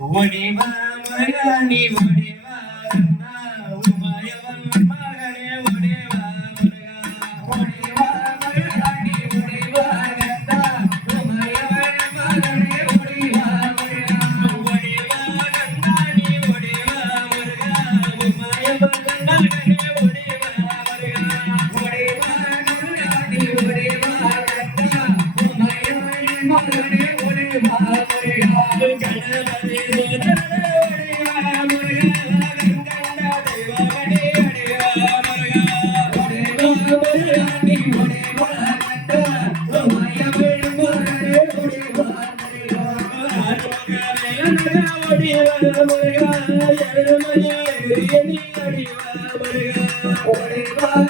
ஒடிவா மரணி ஒடிவா முருகா முருகா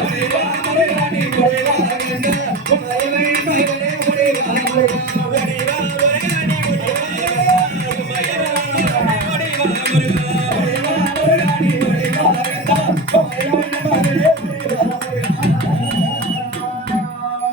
முறைவாக வேண்டும்